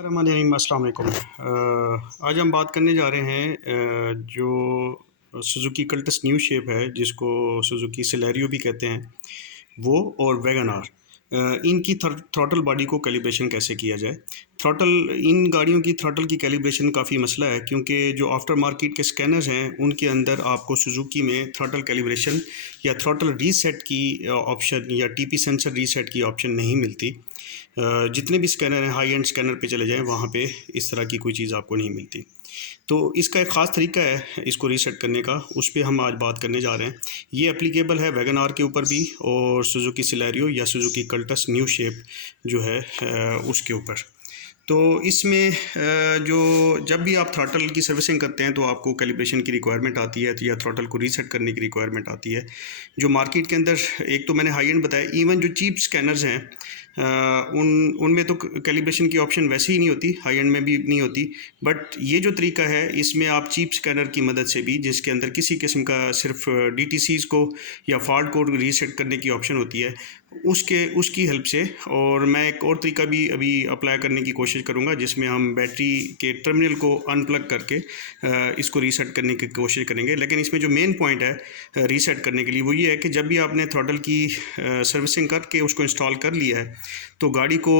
अस्सलाम वालेकुम। आज हम बात करने जा रहे हैं जो सुज़ुकी कल्टस न्यू शेप है जिसको सुज़ुकी सिलेरियो भी कहते हैं वो, और वैगन आर। इनकी थ्रॉटल बॉडी को कैलिब्रेशन कैसे किया जाए। थ्रॉटल इन गाड़ियों की थ्रॉटल की कैलिब्रेशन काफ़ी मसला है, क्योंकि जो आफ्टर मार्केट के स्कैनर्स हैं उनके अंदर आपको सुज़ुकी में थ्रॉटल कैलिब्रेशन या थ्रॉटल रीसेट की ऑप्शन या टीपी सेंसर रीसेट की ऑप्शन नहीं मिलती। जितने भी स्कैनर हैं, हाई एंड स्कैनर पे चले जाएं, वहाँ पे इस तरह की कोई चीज़ आपको नहीं मिलती। तो इसका एक ख़ास तरीका है इसको रीसेट करने का, उस पे हम आज बात करने जा रहे हैं। ये एप्लीकेबल है वैगन आर के ऊपर भी और सुज़ुकी सिलेरियो या सुज़ुकी कल्टस न्यू शेप जो है उसके ऊपर। तो इसमें जो जब भी आप थ्रॉटल की सर्विसिंग करते हैं तो आपको कैलिब्रेशन की रिक्वायरमेंट आती है, तो या थ्रॉटल को रीसेट करने की रिक्वायरमेंट आती है। जो मार्केट के अंदर, एक तो मैंने हाई एंड बताया, इवन जो चीप स्कैनर्स हैं उनमें तो कैलिब्रेशन की ऑप्शन वैसे ही नहीं होती, हाई एंड में भी नहीं होती। बट ये जो तरीका है इसमें आप चीप स्कैनर की मदद से भी, जिसके अंदर किसी किस्म का सिर्फ DTCs को या फॉल्ट कोड रीसेट करने की ऑप्शन होती है, उसकी हेल्प से। और मैं एक और तरीका भी अभी अप्लाई करने की कोशिश करूँगा जिसमें हम बैटरी के टर्मिनल को अनप्लग करके इसको रीसेट करने की कोशिश करेंगे। लेकिन इसमें जो मेन पॉइंट है रीसेट करने के लिए वो ये है कि जब भी आपने थ्रॉटल की सर्विसिंग करके उसको इंस्टॉल कर लिया है तो गाड़ी को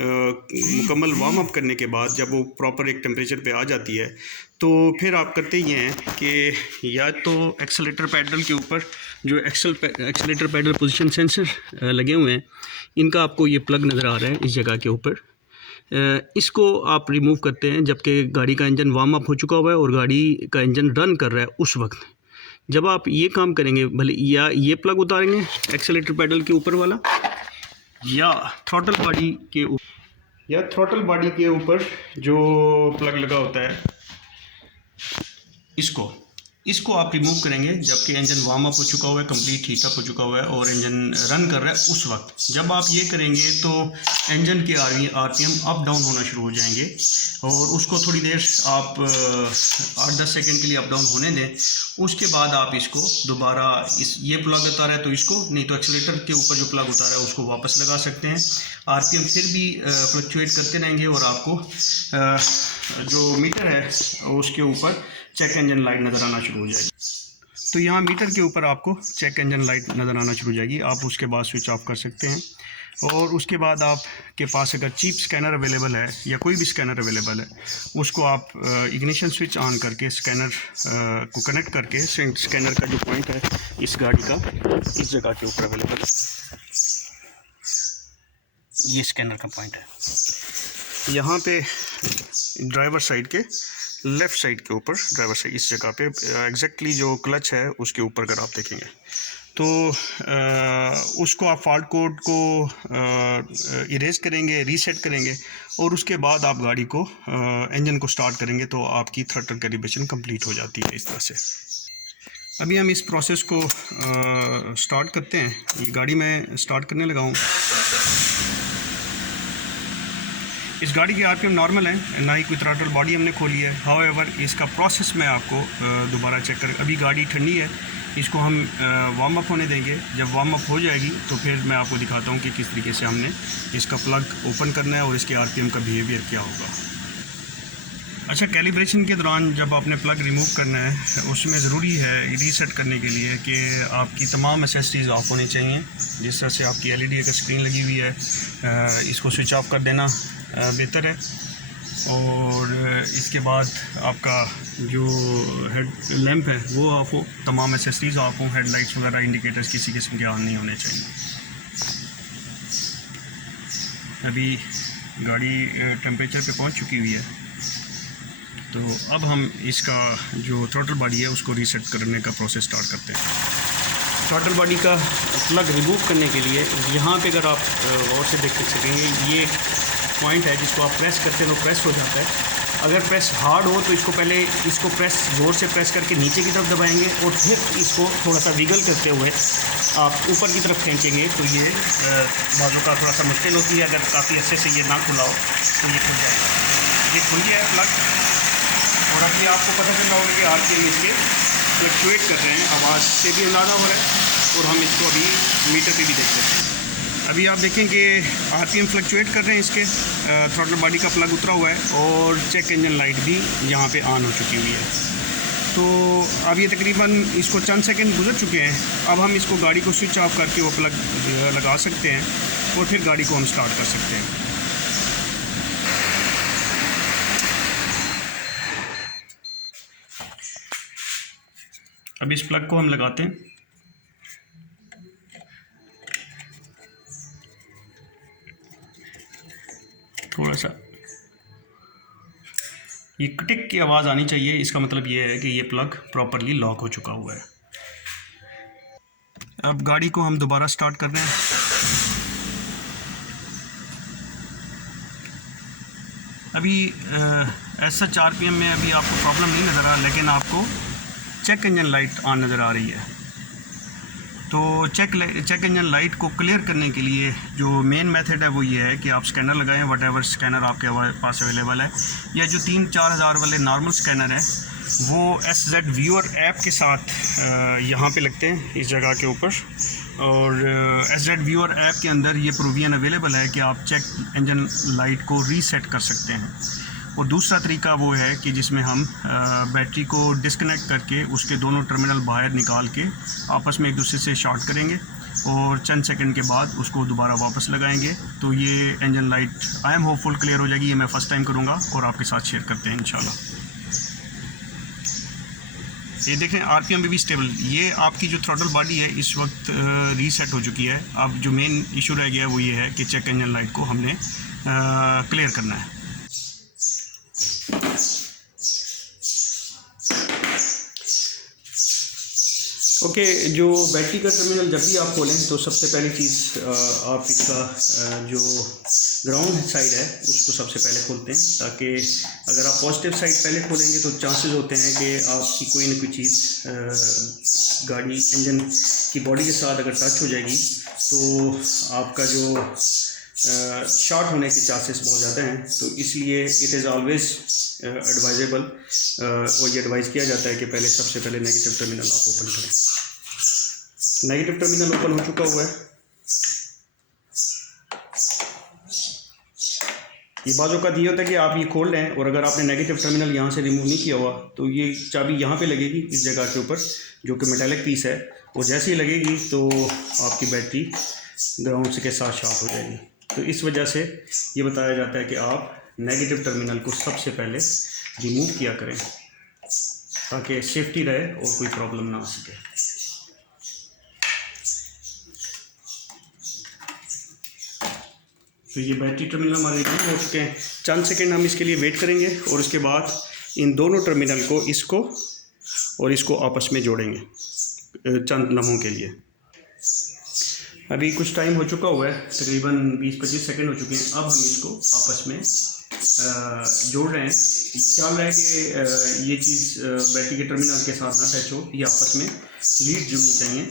मुकम्मल वार्म अप करने के बाद जब वो प्रॉपर एक टेम्परेचर पे आ जाती है तो फिर आप करते ये हैं कि या तो एक्सेलेटर पैडल के ऊपर जो एक्सेलेटर पैडल पोजीशन सेंसर लगे हुए हैं, इनका आपको ये प्लग नज़र आ रहा है इस जगह के ऊपर, इसको आप रिमूव करते हैं जबकि गाड़ी का इंजन वार्म अप हो चुका हुआ है और गाड़ी का इंजन रन कर रहा है। उस वक्त जब आप ये काम करेंगे, भले या ये प्लग उतारेंगे एक्सेलेटर पैडल के ऊपर वाला, या थ्रॉटल बॉडी के ऊपर जो प्लग लगा होता है इसको आप रिमूव करेंगे जबकि इंजन वार्म अप हो चुका हुआ है, कंप्लीट हीट अप हो चुका हुआ है और इंजन रन कर रहा है। उस वक्त जब आप ये करेंगे तो इंजन के RPM अप डाउन होना शुरू हो जाएंगे और उसको थोड़ी देर आप 8-10 सेकंड के लिए अप डाउन होने दें। उसके बाद आप इसको दोबारा ये प्लग उतारा है तो इसको, नहीं तो एक्सीलेटर के ऊपर जो प्लग उतारा है उसको वापस लगा सकते हैं। RPM फिर भी फ्लक्चुएट करते रहेंगे और आपको जो मीटर है उसके ऊपर चेक इंजन लाइट नज़र आना शुरू हो जाएगी। तो यहाँ मीटर के ऊपर आपको चेक इंजन लाइट नज़र आना शुरू हो जाएगी। आप उसके बाद स्विच ऑफ कर सकते हैं और उसके बाद आपके पास अगर चीप स्कैनर अवेलेबल है या कोई भी स्कैनर अवेलेबल है, उसको आप इग्निशन स्विच ऑन करके स्कैनर को कनेक्ट करके, स्कैनर का जो पॉइंट है इस गाड़ी का इस जगह के ऊपर अवेलेबल है, ये स्कैनर का पॉइंट है यहाँ पे ड्राइवर साइड के लेफ़्ट साइड के ऊपर, ड्राइवर साइड इस जगह पे एग्जैक्टली जो क्लच है उसके ऊपर अगर आप देखेंगे तो उसको आप फॉल्ट कोड को इरेज करेंगे, रीसेट करेंगे और उसके बाद आप गाड़ी को इंजन को स्टार्ट करेंगे तो आपकी थ्रॉटल कैलिब्रेशन कंप्लीट हो जाती है इस तरह से। अभी हम इस प्रोसेस को स्टार्ट करते हैं। ये गाड़ी मैं स्टार्ट करने लगा हूँ। इस गाड़ी की RPM नॉर्मल है, ना ही कोई थ्रॉटल बॉडी हमने खोली है। हाउएवर इसका प्रोसेस मैं आपको दोबारा चेक कर, अभी गाड़ी ठंडी है, इसको हम वार्म अप होने देंगे। जब वार्म अप हो जाएगी तो फिर मैं आपको दिखाता हूँ कि किस तरीके से हमने इसका प्लग ओपन करना है और इसके RPM का बिहेवियर क्या होगा। अच्छा, कैलिब्रेशन के दौरान जब आपने प्लग रिमूव करना है उसमें ज़रूरी है रीसेट करने के लिए कि आपकी तमाम एसेसरीज़ ऑफ होनी चाहिए। जिस तरह से आपकी LED का स्क्रीन लगी हुई है, इसको स्विच ऑफ कर देना बेहतर है। और इसके बाद आपका जो हेड लैंप है वो ऑफ हो, तमाम एसेसरीज़ ऑफ हो, हेडलाइट्स वगैरह इंडिकेटर्स किसी किस्म के ऑन नहीं होने चाहिए। अभी गाड़ी टेम्परेचर पे पहुंच चुकी हुई है, तो अब हम इसका जो थ्रॉटल बॉडी है उसको रीसेट करने का प्रोसेस स्टार्ट करते हैं। थ्रॉटल बॉडी का प्लग रिमूव करने के लिए यहाँ पे अगर आप गौर से देख सकेंगे, ये पॉइंट है जिसको आप प्रेस करते हैं तो प्रेस हो जाता है। अगर प्रेस हार्ड हो तो इसको प्रेस ज़ोर से प्रेस करके नीचे की तरफ दबाएंगे और फिर इसको थोड़ा सा विगल करते हुए आप ऊपर की तरफ खींचेंगे तो ये बाजू का थोड़ा सा मुश्किल होती है। अगर काफ़ी अच्छे से ये ना खुला हो तो ये खुल जाएगा। ये खुल गया है प्लग और अभी आपको पता चल रहा होगा कि RPM इसके फ्लक्चुएट कर रहे हैं, आवाज़ से भी अंदाज़ा हो रहा है। और हम इसको अभी मीटर पे भी देख सकते हैं। अभी आप देखें कि आरपीएम फ्लक्चुएट कर रहे हैं इसके, थ्रॉटल बॉडी का प्लग उतरा हुआ है और चेक इंजन लाइट भी यहाँ पे ऑन हो चुकी हुई है। तो अब ये तकरीबन इसको चंद सेकंड गुजर चुके हैं। अब हम इसको गाड़ी को स्विच ऑफ करके वो प्लग लगा सकते हैं और फिर गाड़ी को हम स्टार्ट कर सकते हैं। अब इस प्लग को हम लगाते हैं। थोड़ा सा ये टिक की आवाज़ आनी चाहिए, इसका मतलब ये है कि ये प्लग प्रॉपरली लॉक हो चुका हुआ है। अब गाड़ी को हम दोबारा स्टार्ट कर रहे हैं। अभी ऐसा 4 PM में अभी आपको प्रॉब्लम नहीं नज़र आ, लेकिन आपको चेक इंजन लाइट ऑन नज़र आ रही है। तो चेक इंजन लाइट को क्लियर करने के लिए जो मेन मेथड है वो ये है कि आप स्कैनर लगाएं, वट स्कैनर आपके पास अवेलेबल है, या जो 3-4 हज़ार वाले नॉर्मल स्कैनर हैं वो SZ व्यूअर ऐप के साथ यहाँ पे लगते हैं, इस जगह के ऊपर। और SZ व्यूअर ऐप के अंदर ये प्रोविजन अवेलेबल है कि आप चेक इंजन लाइट को रीसेट कर सकते हैं। और दूसरा तरीका वो है कि जिसमें हम बैटरी को डिस्कनेक्ट करके उसके दोनों टर्मिनल बाहर निकाल के आपस में एक दूसरे से शॉर्ट करेंगे और चंद सेकंड के बाद उसको दोबारा वापस लगाएंगे, तो ये engine light I am hopeful clear हो जाएगी। ये मैं फ़र्स्ट टाइम करूँगा और आपके साथ शेयर करते हैं इंशाल्लाह। ये देखें आरपीएम भी स्टेबल। ये आपकी जो थ्रॉटल बॉडी है इस वक्त रीसेट हो चुकी है। अब जो मेन इशू रह गया वो ये है कि चेक इंजन लाइट को हमने क्लियर करना है। ओके, जो बैटरी का टर्मिनल जब भी आप खोलें तो सबसे पहली चीज़ आप इसका जो ग्राउंड साइड है उसको सबसे पहले खोलते हैं, ताकि अगर आप पॉजिटिव साइड पहले खोलेंगे तो चांसेस होते हैं कि आपकी कोई ना कोई चीज़ गाड़ी इंजन की बॉडी के साथ अगर टच हो जाएगी तो आपका जो शॉर्ट होने के चांसेस बहुत ज़्यादा हैं। तो इसलिए इट इज़ ऑलवेज़ एडवाइजेबल और ये एडवाइज़ किया जाता है कि पहले सबसे पहले नेगेटिव टर्मिनल आप ओपन करें। नेगेटिव टर्मिनल ओपन हो चुका हुआ है। ये बाज़ों का ये होता है कि आप ये खोल लें और अगर आपने नेगेटिव टर्मिनल यहाँ से रिमूव नहीं किया हुआ तो ये चाबी यहाँ पे लगेगी इस जगह के ऊपर, जो कि मेटालिक पीस है, वो जैसे ही लगेगी तो आपकी बैटरी ग्राउंड के साथ शॉर्ट हो जाएगी। तो इस वजह से ये बताया जाता है कि आप नेगेटिव टर्मिनल को सबसे पहले रिमूव किया करें ताकि सेफ्टी रहे और कोई प्रॉब्लम ना आ सके। तो ये बैटरी टर्मिनल हमारे रिमूव हो चुके हैं। चंद सेकेंड हम इसके लिए वेट करेंगे और उसके बाद इन दोनों टर्मिनल को इसको और इसको आपस में जोड़ेंगे चंद लम्हों के लिए। अभी कुछ टाइम हो चुका हुआ है, तकरीबन 20-25 सेकंड हो चुके हैं। अब हम इसको आपस में जोड़ रहे हैं। ख्याल रहे कि ये चीज़ बैटरी के टर्मिनल के साथ ना टच हो, ये आपस में लीड जुड़नी चाहिए।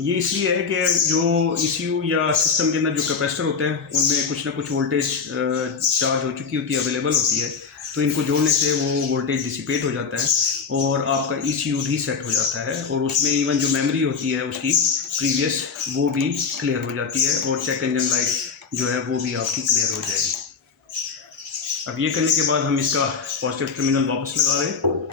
ये इसलिए है कि जो ECU या सिस्टम के अंदर जो कैपेसिटर होते हैं उनमें कुछ ना कुछ वोल्टेज चार्ज हो चुकी होती है, अवेलेबल होती है, तो इनको जोड़ने से वो वोल्टेज डिसिपेट हो जाता है और आपका ECU रीसेट हो जाता है और उसमें इवन जो मेमोरी होती है उसकी प्रीवियस वो भी क्लियर हो जाती है और चेक इंजन लाइट जो है वो भी आपकी क्लियर हो जाएगी। अब ये करने के बाद हम इसका पॉजिटिव टर्मिनल वापस लगा रहे हैं।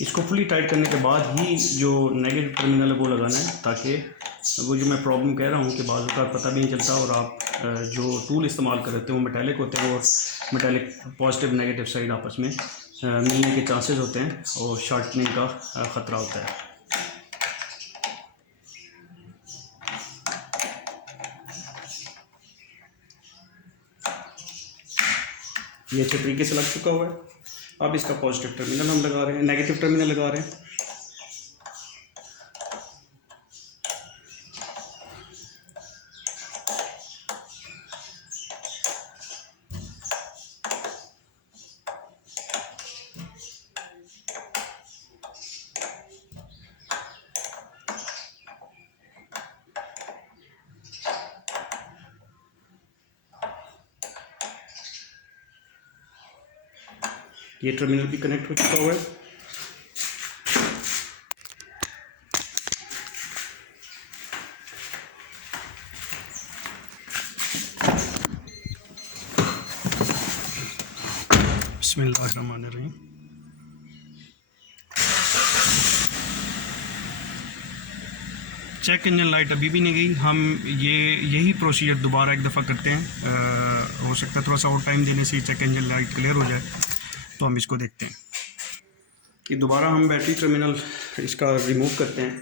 इसको फुली टाइट करने के बाद ही जो नेगेटिव टर्मिनल है वो लगाना है, ताकि वो जो मैं प्रॉब्लम कह रहा हूँ कि बाज़ का पता भी नहीं चलता और आप जो टूल इस्तेमाल कर रहे हो वो मेटालिक होते हैं और मेटालिक पॉजिटिव नेगेटिव साइड आपस में मिलने के चांसेस होते हैं और शॉर्टनिंग का ख़तरा होता है। ये अच्छे तरीके से लग चुका हुआ है। अब इसका पॉजिटिव टर्मिनल हम लगा रहे हैं, नेगेटिव टर्मिनल लगा रहे हैं। ये टर्मिनल भी कनेक्ट हो चुका हुआ है। बिस्मिल्लाहिर्रहमानिर्रहीम। चेक इंजन लाइट अभी भी नहीं गई। हम यही प्रोसीजर दोबारा एक दफ़ा करते हैं। हो सकता है थोड़ा सा और टाइम देने से चेक इंजन लाइट क्लियर हो जाए, तो हम इसको देखते हैं कि दोबारा हम बैटरी टर्मिनल इसका रिमूव करते हैं।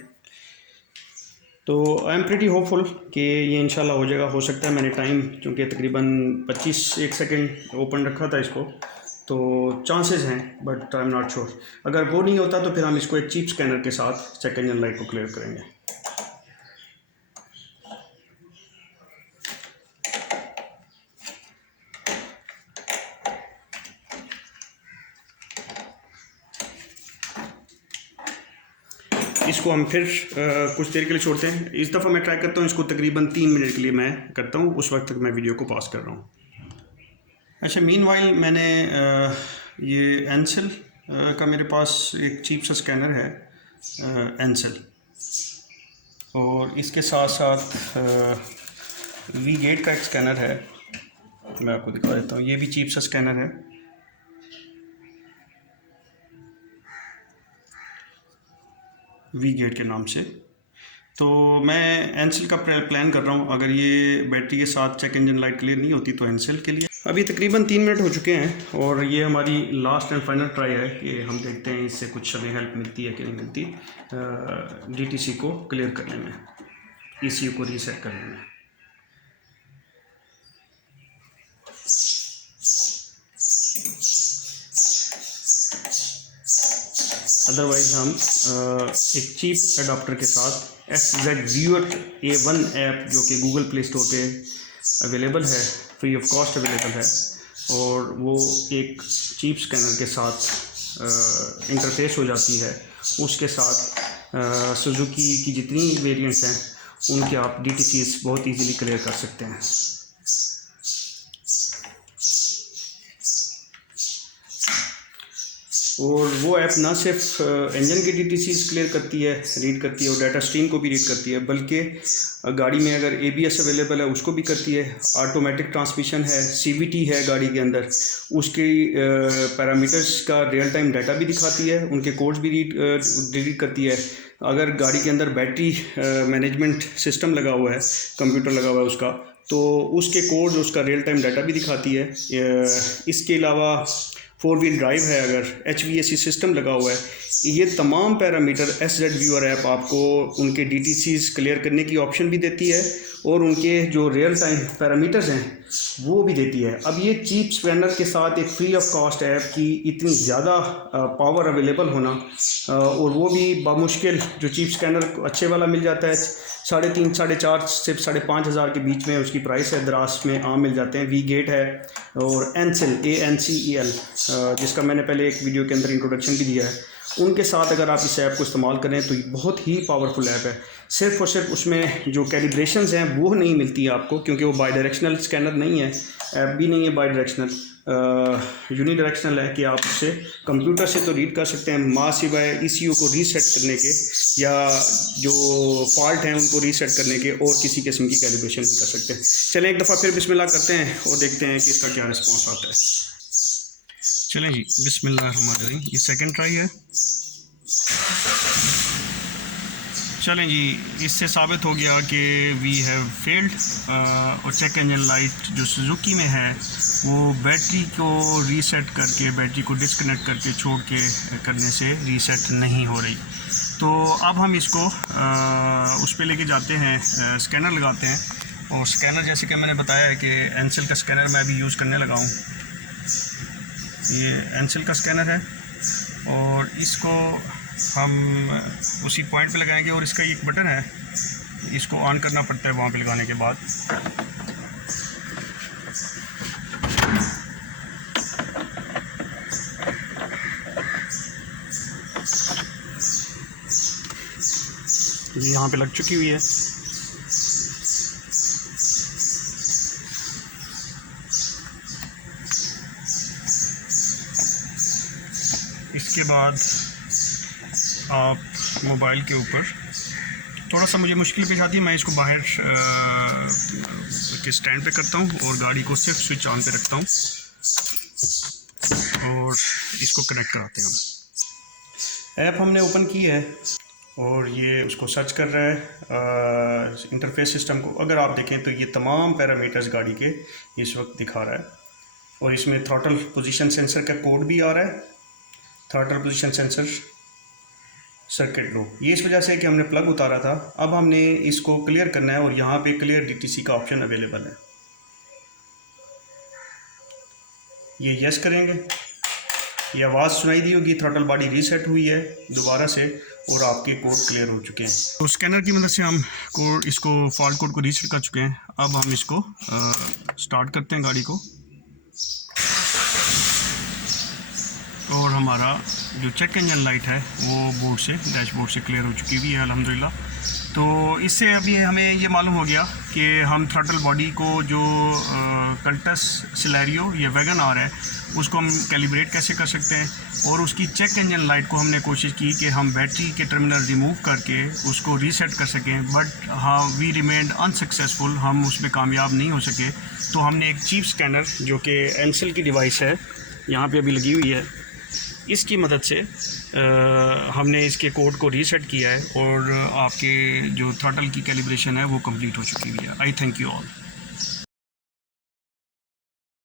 तो आई एम प्रीटी होपफुल कि ये इंशाल्लाह हो जाएगा। हो सकता है मैंने टाइम चूँकि तकरीबन 1 सेकंड ओपन रखा था इसको, तो चांसेस हैं, but I am not sure. अगर वो नहीं होता तो फिर हम इसको एक चीप स्कैनर के साथ चेक इंजन लाइट को क्लियर करेंगे। इसको हम फिर कुछ देर के लिए छोड़ते हैं। इस दफ़ा मैं ट्राई करता हूँ इसको तकरीबन 3 मिनट के लिए मैं करता हूँ, उस वक्त तक मैं वीडियो को पॉज कर रहा हूँ। अच्छा, मीनवाइल मैंने ये एनसेल का मेरे पास एक चीप सा स्कैनर है, एनसेल, और इसके साथ साथ वी गेट का एक स्कैनर है। मैं आपको दिखा देता हूँ, ये भी चीप सा स्कैनर है। वी गेट के नाम से। तो मैं एनसेल का प्लान कर रहा हूँ। अगर ये बैटरी के साथ चेक इंजन लाइट क्लियर नहीं होती तो एनसेल के लिए। अभी तकरीबन 3 मिनट हो चुके हैं और ये हमारी लास्ट एंड फाइनल ट्राई है कि हम देखते हैं इससे कुछ हमें हेल्प मिलती है कि नहीं मिलती डीटीसी को क्लियर करने में, ईसीयू को रीसेट करने में। अदरवाइज़ हम एक चीप अडाप्टर के साथ SZ Viewer A1 ऐप, जो कि गूगल प्ले स्टोर पे अवेलेबल है, फ्री ऑफ कॉस्ट अवेलेबल है, और वो एक चीप स्कैनर के साथ इंटरफेस हो जाती है। उसके साथ सुजुकी की जितनी वेरिएंट्स हैं उनके आप DTCs बहुत इजीली क्लियर कर सकते हैं। और वो ऐप ना सिर्फ इंजन के DTCs क्लियर करती है, रीड करती है, और डाटा स्ट्रीम को भी रीड करती है, बल्कि गाड़ी में अगर ABS अवेलेबल है उसको भी करती है। ऑटोमेटिक ट्रांसमिशन है, CVT है गाड़ी के अंदर, उसकी पैरामीटर्स का रियल टाइम डाटा भी दिखाती है, उनके कोड्स भी रीड करती है। अगर गाड़ी के अंदर बैटरी मैनेजमेंट सिस्टम लगा हुआ है, कंप्यूटर लगा हुआ है उसका, तो उसके कोड्स, उसका रियल टाइम डाटा भी दिखाती है। इसके अलावा 4 व्हील ड्राइव है, अगर HVAC सिस्टम लगा हुआ है, ये तमाम पैरामीटर SZ Viewer ऐप आपको उनके DTCs क्लियर करने की ऑप्शन भी देती है, और उनके जो रियल टाइम पैरामीटर्स हैं वो भी देती है। अब ये चीप स्कैनर के साथ एक फ्री ऑफ कॉस्ट ऐप की इतनी ज़्यादा पावर अवेलेबल होना, और वो भी बामुश्किल जो चीप स्कैनर अच्छे वाला मिल जाता है 3,500 4,500 से 5,500 के बीच में उसकी प्राइस है, दराज में आम मिल जाते हैं। वी गेट है, और एनसेल ANCEL, जिसका मैंने पहले एक वीडियो के अंदर इंट्रोडक्शन भी दिया है, उनके साथ अगर आप इस ऐप को इस्तेमाल करें तो ये बहुत ही पावरफुल ऐप है। सिर्फ और सिर्फ उसमें जो कैलिब्रेशंस हैं वो नहीं मिलती है आपको, क्योंकि वो बाई डायरेक्शनल स्कैनर नहीं है, ऐप भी नहीं है बाई डायरेक्शनल, यूनिडायरेक्शनल है कि आप उससे कंप्यूटर से तो रीड कर सकते हैं, माँ सिवाय ECU को रीसेट करने के या जो फॉल्ट हैं उनको रीसेट करने के और किसी किस्म की कैलिब्रेशन नहीं कर सकते। चलें एक दफ़ा फिर बिस्मिल्लाह करते हैं और देखते हैं कि इसका क्या रिस्पॉन्स आता है। चलें जी, बिस्मिल्लाहिर्रहमानिर्रहीम। ये सेकंड ट्राई है। चलें जी, इससे साबित हो गया कि वी हैव फेल्ड, और चेक इंजन लाइट जो सुजुकी में है वो बैटरी को रीसेट करके, बैटरी को डिस्कनेक्ट करके छोड़ के करने से रीसेट नहीं हो रही। तो अब हम इसको उस पर लेके जाते हैं, स्कैनर लगाते हैं, और स्कैनर जैसे कि मैंने बताया है कि एनसेल का स्कैनर मैं अभी यूज़ करने लगा हूँ। ये एनसेल का स्कैनर है, और इसको हम उसी पॉइंट पे लगाएंगे, और इसका एक बटन है, इसको ऑन करना पड़ता है वहाँ पे लगाने के बाद। ये यहाँ पे लग चुकी हुई है। इसके बाद आप मोबाइल के ऊपर, थोड़ा सा मुझे मुश्किल पेश आती है, मैं इसको बाहर के स्टैंड पे करता हूँ और गाड़ी को सिर्फ स्विच ऑन पे रखता हूँ और इसको कनेक्ट कराते हैं हम। ऐप हमने ओपन की है और ये उसको सर्च कर रहा है इंटरफेस सिस्टम को। अगर आप देखें तो ये तमाम पैरामीटर्स गाड़ी के इस वक्त दिखा रहा है और इसमें थ्रॉटल पोजीशन सेंसर का कोड भी आ रहा है, थ्रॉटल पोजीशन सेंसर सर्किट लो। ये इस वजह से कि हमने प्लग उतारा था। अब हमने इसको क्लियर करना है और यहाँ पे क्लियर DTC का ऑप्शन अवेलेबल है। ये यस करेंगे, ये आवाज़ सुनाई दी होगी, थ्रॉटल बॉडी रीसेट हुई है दोबारा से और आपके कोड क्लियर हो चुके हैं। तो स्कैनर की मदद से हम इसको फॉल्ट कोड को रीसेट कर चुके हैं। अब हम इसको स्टार्ट करते हैं गाड़ी को और हमारा जो चेक इंजन लाइट है वो बोर्ड से, डैशबोर्ड से क्लियर हो चुकी हुई है अल्हम्दुलिल्लाह। तो इससे अभी हमें ये मालूम हो गया कि हम थ्रॉटल बॉडी को जो कल्टस सिलेरियो या वैगन आर है उसको हम कैलिब्रेट कैसे कर सकते हैं, और उसकी चेक इंजन लाइट को हमने कोशिश की कि हम बैटरी के टर्मिनल रिमूव करके उसको रीसेट कर सकें, बट हाँ वी रिमेंड अनसक्सेसफुल, हम उसमें कामयाब नहीं हो सके। तो हमने एक चीप स्कैनर जो कि एंसल की डिवाइस है यहाँ पे अभी लगी हुई है, इसकी मदद से हमने इसके कोड को रीसेट किया है और आपके जो थ्रॉटल की कैलिब्रेशन है वो कंप्लीट हो चुकी हुई है। आई थैंक यू ऑल।